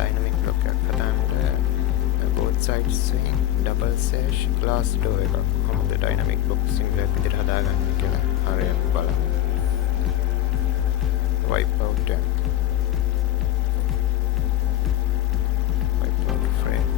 dynamic block එකක් හදන්න both sides වලින් double sash glass door එකක් කොහොමද dynamic block symbol එකක් විදිහට හදාගන්නේ කියලා හරියට බලන්න. wipe out frame.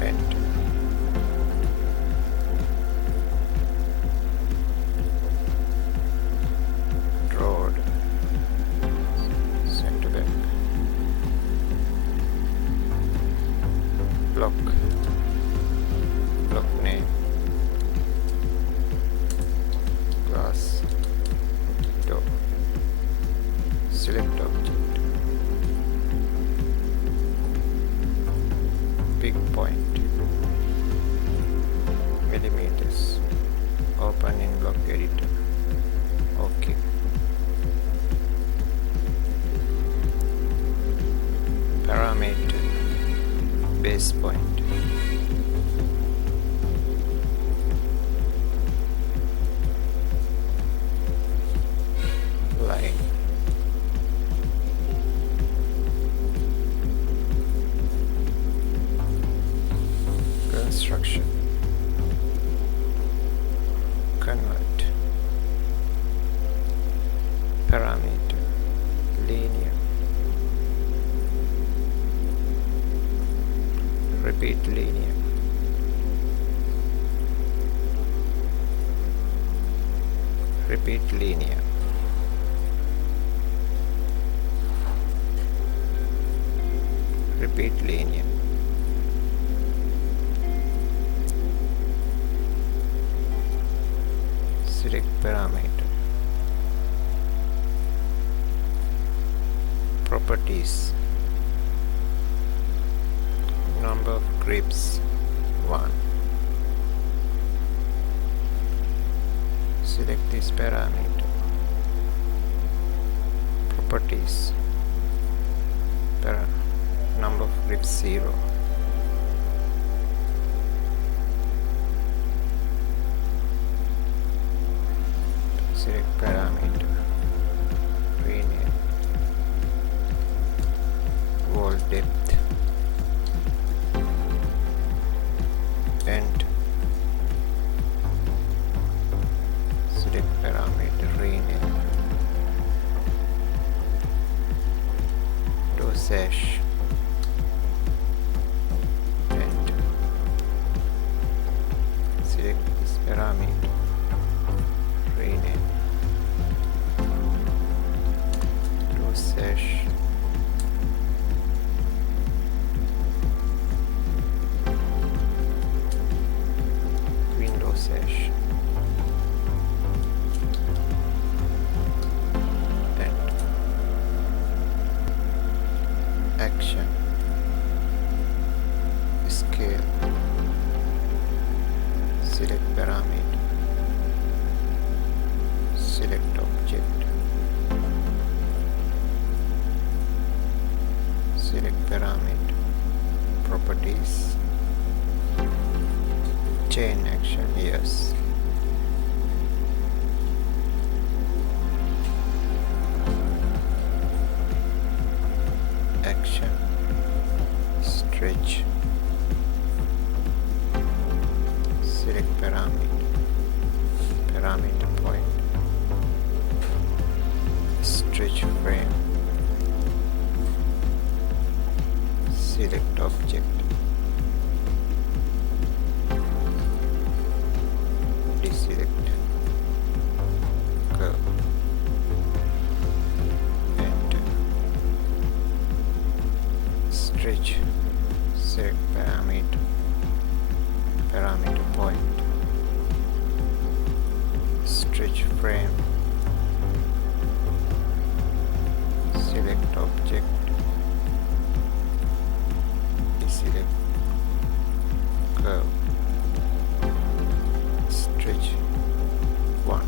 Enter. Drawed. Center back. Block. Block name. Glass door. Select object. Big point. Millimeters. Open in block editor. Okay. Parameter. Base point. Line. Construction. Convert. Parameter. Linear. Repeat linear. Repeat linear. Repeat linear. Select parameter. Properties. Number of grips 1. Select this parameter. Properties. Number of grips 0. Select parameter. Rename. Wall depth. Enter. Select parameter. Rename. Door sash. Enter. Select this parameter. Rename. Door sash. Window sash. Enter. Action. Scale. Select parameter. Select object. Select parameter. Properties. Chain action, yes. Action. Stretch. Select parameter. Parameter point. Stretch frame. Select object. Deselect. Curve. Enter. Stretch. Select parameter. Parameter point. Stretch frame. Select object. Deselect. Curve. Stretch 1.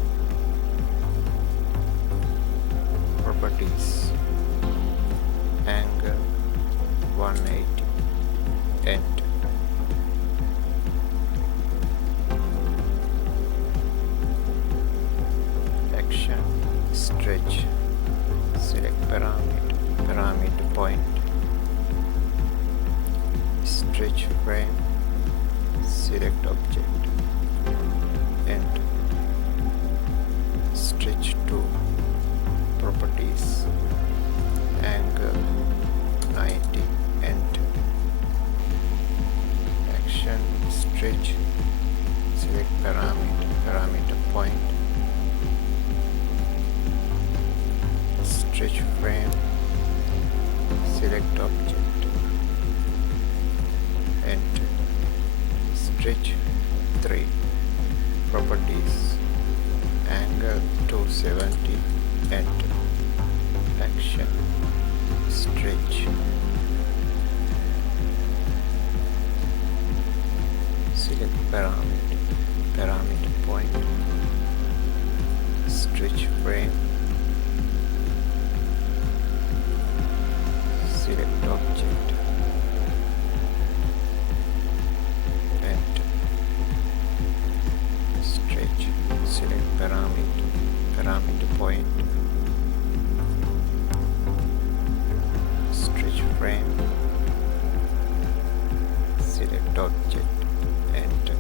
Properties. Angle 180. Enter. Action. stretch, select parameter point, stretch frame, select object, enter, stretch to properties, angle 90, enter, action, stretch, select parameter point, stretch frame, select object, enter, stretch 3, properties, angle 270, enter, action, stretch, select parameter point, stretch frame, select object, enter, stretch, select parameter point, stretch frame, select object, enter,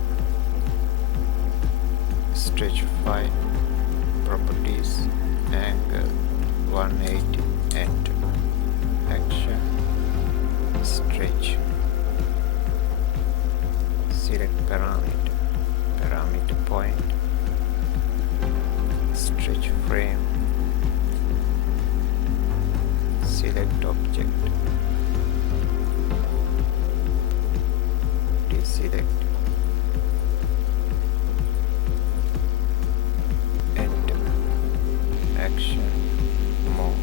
stretch 5, properties, angle 180, enter, action, stretch, select parameter point, stretch frame, select object, deselect, enter, action, move,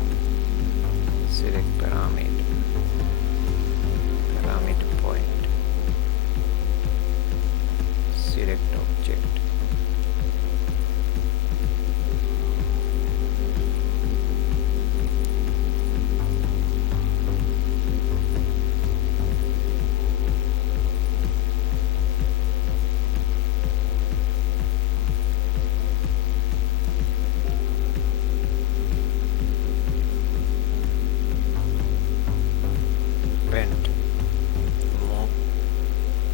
select parameter point, select object, bend, move,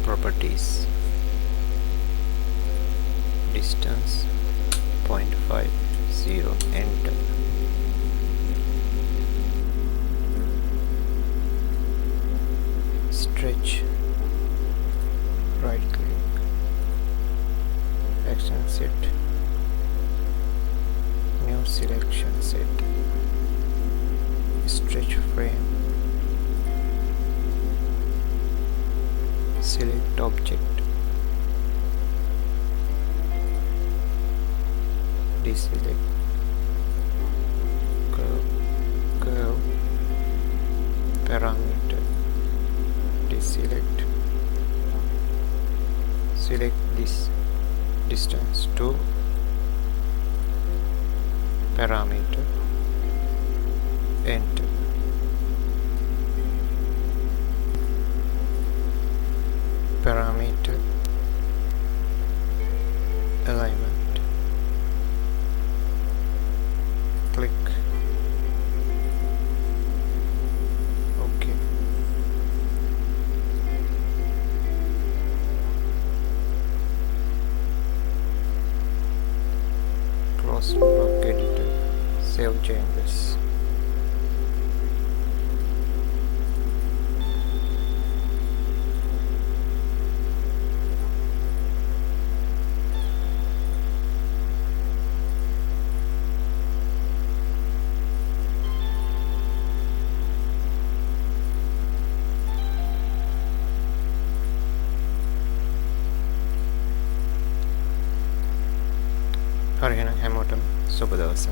properties, distance 0.50, enter, stretch, right click, action set, new selection set, stretch frame, select object, deselect, curve, parameter, deselect, select this distance to parameter, enter, parameter, alignment, click, OK, close block editor, save changes. හරි එහෙනම් හැමෝටම සුබ දවසක්.